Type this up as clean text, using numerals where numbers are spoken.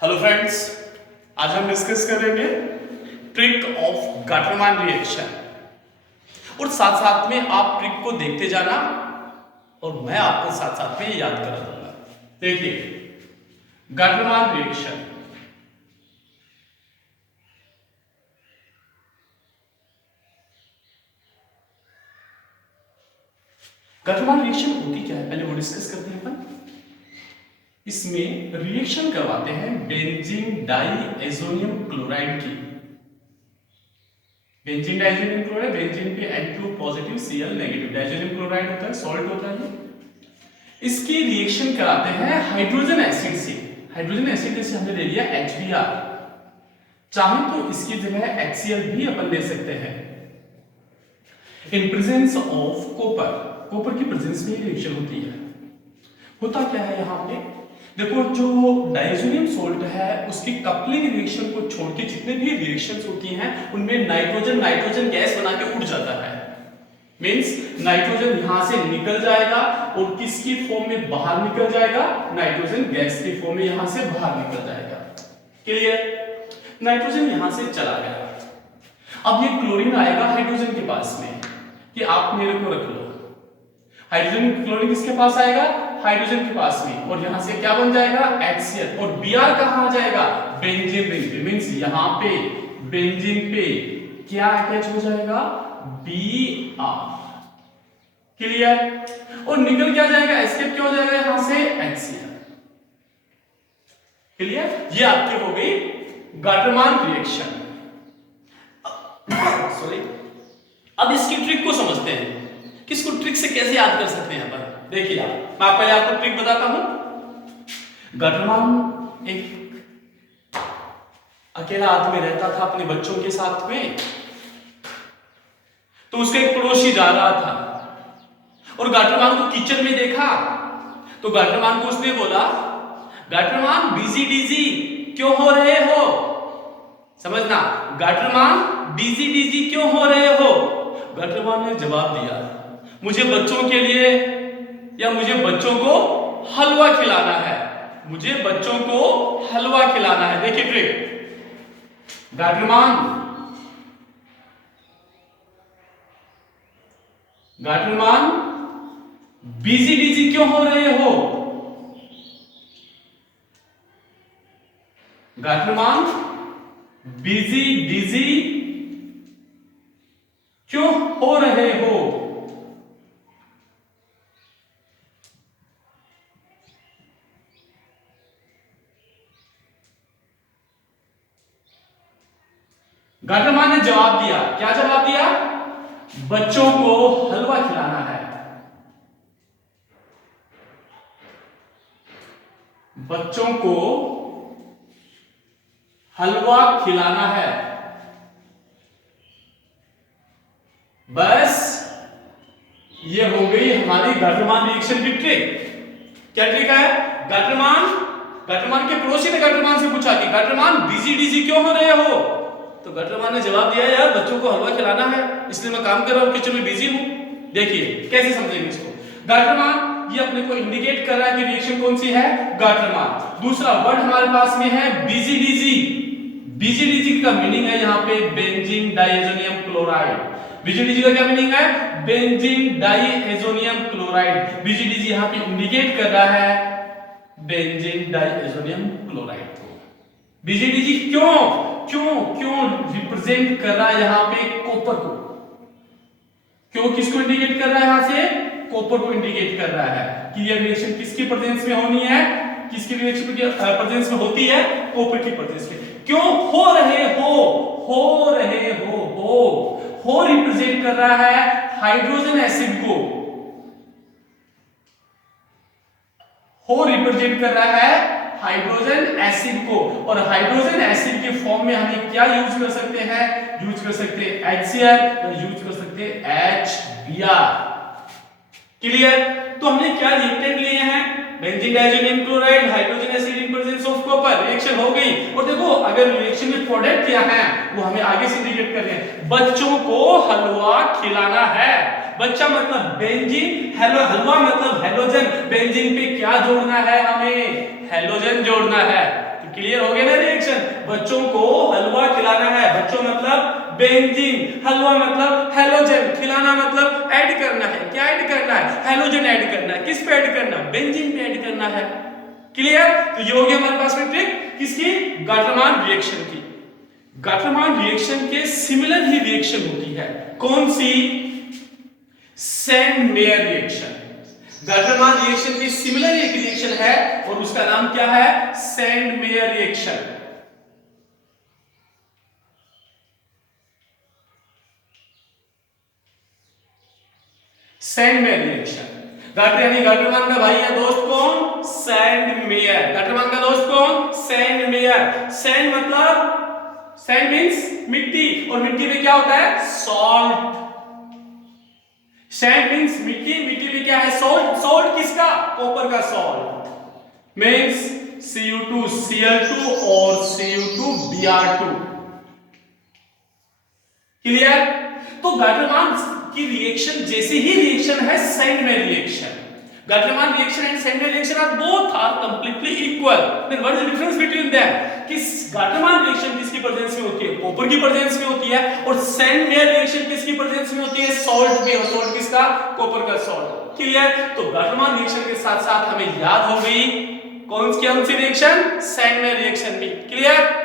Hello friends, आज हम discuss करेंगे ट्रिक ऑफ गाटरमान रिएक्शन और साथ साथ में आप ट्रिक को देखते जाना और मैं आपको साथ साथ में याद करा दूंगा। देखिए, गाटरमान रिएक्शन होती क्या है पहले वो डिस्कस करते हैं अपन। इसमें रिएक्शन करवाते हैं बेंजीन डाइएजोनियम क्लोराइड की। बेंजीन डाइएजोनियम क्लोराइड, बेंजीन पे N2 positive Cl negative, diazonium chloride होता है, सॉल्ट होता है। इसकी रिएक्शन कराते हैं हाइड्रोजन एसिड से। हाइड्रोजन एसिड से हमने ले लिया HBr, चाहे तो इसकी जगह HCl भी अपन ले सकते हैं। In presence of copper, copper की प्रेजेंस में रिएक्शन होती है। होता क्या है यहाँ पे, देखो जो डाइएजोनियम सॉल्ट है उसकी कपलिंग रिएक्शन को छोड़ के जितने भी रिएक्शंस होती हैं उनमें नाइट्रोजन गैस बना के उड़ जाता है। मींस नाइट्रोजन यहां से निकल जाएगा और किसकी फॉर्म में बाहर निकल जाएगा, नाइट्रोजन गैस की फॉर्म में यहां से बाहर निकल जाएगा। क्लियर? नाइट्रोजन यहां से चला गया। अब ये क्लोरीन आएगा हाइड्रोजन के पास में कि आप मेरे को रख लो। हाइड्रोजन क्लोरीन किसके पास आएगा, हाइड्रोजन के पास में, और यहां से क्या बन जाएगा HCl, और Br कहां आ जाएगा, बेंजीन रिंग पे। मींस यहां पे बेंजीन पे क्या अटैच हो जाएगा, Br। क्लियर? और निकल क्या जाएगा, एस्केप क्या हो जाएगा यहां से HCl। क्लियर? ये आपकी हो गई गाटरमान रिएक्शन। सॉरी, अब इसकी ट्रिक को समझते हैं। किसको ट्रिक से कैसे याद कर सकते हैं अपन। देखिए आप, मैं पहले आपको ट्रिक बताता हूं। गाटरमान एक अकेला आदमी रहता था अपने बच्चों के साथ में, तो उसका एक पड़ोसी जा रहा था और गाटरमान को किचन में देखा, तो गाटरमान को उसने बोला, गाटरमान बिजी डिजी क्यों हो रहे हो। समझना, गाटरमान बिजी डिजी क्यों हो रहे हो। गाटरमान ने जवाब दिया, मुझे बच्चों के लिए या मुझे बच्चों को हलवा खिलाना है, मुझे बच्चों को हलवा खिलाना है। देखिए ट्रिक, गाटरमान बिजी बिजी क्यों हो रहे हो। गाटरमान बिजी बिजी क्यों हो रहे हो। गाटरमान ने जवाब दिया, क्या जवाब दिया, बच्चों को हलवा खिलाना है। बच्चों को हलवा खिलाना है। बस ये हो गई हमारी गाटरमान रिएक्शन की ट्रिक। क्या ट्रिक है, गाटरमान के पड़ोसी ने गाटरमान से पूछा कि गाटरमान बिजी डिजी क्यों हो रहे हो। तो गाटरमान ने जवाब दिया, यार बच्चों को हलवा खिलाना है इसलिए मैं काम कर रहा हूं, किचन में बिजी हूं। देखिए कैसे समझेंगे इसको। गाटरमान ये अपने को इंडिकेट कर रहा है कि रिएक्शन कौन सी है, गाटरमान। दूसरा वर्ड हमारे पास में है बिजी डिजी। बिजी डिजी का मीनिंग है यहां पे बेंजीन डाइएजोनियम क्लोराइड। बिजी डिजी का क्या मीनिंग है, बेंजीन डाइएजोनियम क्लोराइड। बिजी डिजी यहां पे इंडिकेट कर रहा है बेंजीन डाइएजोनियम क्लोराइड को। बिजी डिजी क्यों क्यों क्यों रिप्रेजेंट कर रहा है यहां पे कॉपर को। क्यों, किसको इंडिकेट कर रहा है, यहां से कॉपर को इंडिकेट कर रहा है कि यह रिएक्शन किसकी प्रेजेंस में होनी है, किसकी रिएक्शन की प्रेजेंस में होती है, कॉपर की प्रेजेंस में। क्यों हो रहे हो, हो रहे हो रिप्रेजेंट कर रहा है हाइड्रोजन एसिड को। हो रिप्रेजेंट कर रहा है हाइड्रोजन एसिड को, और हाइड्रोजन एसिड के फॉर्म में हमें क्या यूज कर सकते हैं, यूज कर सकते हैं HCl और यूज कर सकते हैं HBr। क्लियर? तो हमने क्या रिएक्टेंट लिए हैं, benzene diazonium chloride, hydrogen acid in presence of copper, reaction हो गई। और देखो अगर रिएक्शन में प्रोडक्ट क्या है वो हमें आगे से इंडिकेट कर रहे हैं, बच्चों को हलवा खिलाना है। बच्चा मतलब बेंजीन, हलवा मतलब हैलोजन। बेंजीन पे क्या जोड़ना है, हमें हैलोजन जोड़ना है। क्लियर हो गया ना रिएक्शन? बच्चों को हलवा खिलाना है, बच्चों मतलब बेंजीन, हलवा मतलब हैलोजन, खिलाना मतलब ऐड करना है। क्या ऐड करना है? हैलोजन ऐड करना है। किस पे ऐड करना है? बेंजीन पे ऐड करना है। क्लियर? तो ये हो गया हमारे पास में ट्रिक किसकी? गाटरमान रिएक्शन की। गाटरमान रिएक्शन के सिमिलर ही रिएक्शन होती है। कौन सी? Sandmeyer reaction. Gattermann reaction की सिमिलर एक रिएक्शन है और उसका नाम क्या है? Sandmeyer reaction. Sandmeyer reaction. गाटर यानी गाटरमान का भाई है दोस्त कौन? Sand mayor. गाटरमान का दोस्त कौन? Sand mayor. सैंड मतलब, सैंड मींस मिट्टी, और मिट्टी में क्या होता है? सॉल्ट। सैंड मींस मिट्टी, मिट्टी में क्या है? सॉल्ट। सॉल्ट किसका? कॉपर का सॉल्ट मींस Cu2 Cl2 और Cu2 Br2। क्लियर? तो गाटरमान की रिएक्शन जैसे ही रिएक्शन है Sandmeyer reaction. Gattermann reaction and Sandmeyer reaction are both are completely equal. Then what is the difference between them? कि Gattermann reaction किसकी presence में होती है? कॉपर की प्रेजेंस में होती है, और सैंड मेयर रिएक्शन किसकी प्रेजेंस में होती है? सॉल्ट में। और सॉल्ट किसका? कॉपर का सॉल्ट। क्लियर? तो गाटरमान रिएक्शन के साथ साथ हमें याद हो गई कौन सी रिएक्शन? सैंड मेयर रिएक्शन भी। क्लियर?